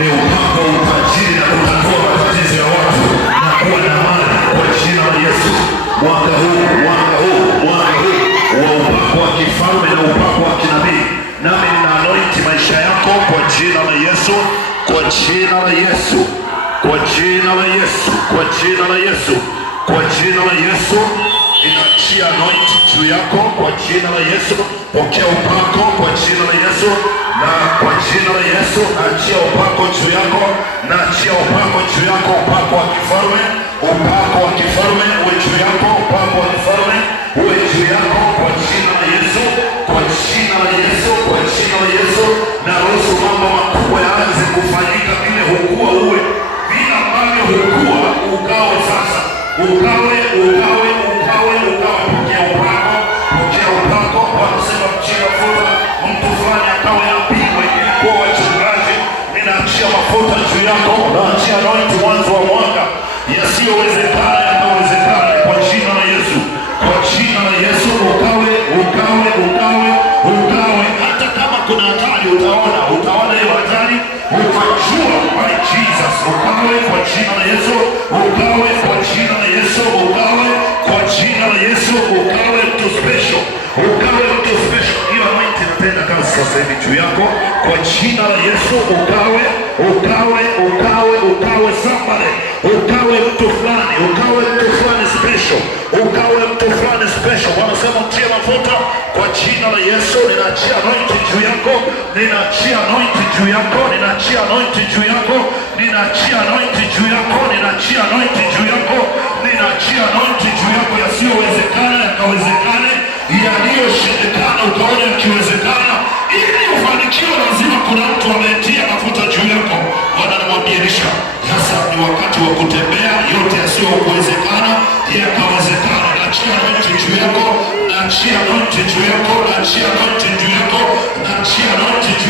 ni upako wa utajiri na kutatua matatizo ya watu na kuwa na amani kwa jina la Yesu. Mwaka huu wa upako wa kifalme na upako wa kinabii, nami nina anoint maisha yako kwa jina la Yesu, kwa jina la Yesu, kwa jina la Yesu, kwa jina la Yesu, kwa jina la Yesu. Inaachia anoint juu yako kwa jina la Yesu. Pokea upako kwa jina la Yesu, na kwa jina la Yesu naachia upako juu yako, naachia upako juu yako, upako wa kifalme, upako wa kifalme uwe juu yako, upako wa kifalme uwe juu yako kwa jina la Yesu, kwa jina la Yesu, kwa jina la Yesu. Na ruhusu mambo makubwa yaanze kufanyika vile hukua uwe, vile ambavyo hukua ukawe sasa, ukawe. Pokea upako, pokea upako. Wanasema mchia mafuta mtu fulani akawe apigwe ili kuwa wachungaji. Ninaachia mafuta juu yako, naachia anointi mwanzo wa mwaka, yasiyowezekana yakawezekana kwa jina la Yesu, kwa jina la Yesu. Ukawe. Hata kama kuna hatari utaona hiyo hatari, utajua by Jesus. Ukawe kwa jina la Yesu, ukawe kwa jina la Yesu, ukawe kwa jina la Yesu, ukawe mtu special, ukawe mtu special. Hiyo anointing inatenda kazi sasa hivi juu yako kwa jina la Yesu. Ukawe somebody, ukawe mtu fulani, ukawe mtu fulani special, ukawe mtu fulani special. Wanasema mtie mafuta kwa jina la Yesu. Ninaachia anointing juu yako, ninaachia anointing juu yako, ninaachia anointing juu yako, ninaachia anointing juu yako, ninaachia anointing juu yako, ninaachia anointing juu yako. Yasiyowezekana yakawezekane, yaliyoshindikana ukaona yakiwezekana. Ili ufanikiwe lazima kuna mtu ametia mafuta juu yako. Bwana anamwambirisha sasa ni wakati wa kutembea, yote yasiyokuwezekana yakawezekana. Naachia anointing juu yako, naachia anointing juu yako, naachia anointing juu yako, naachia anointing juu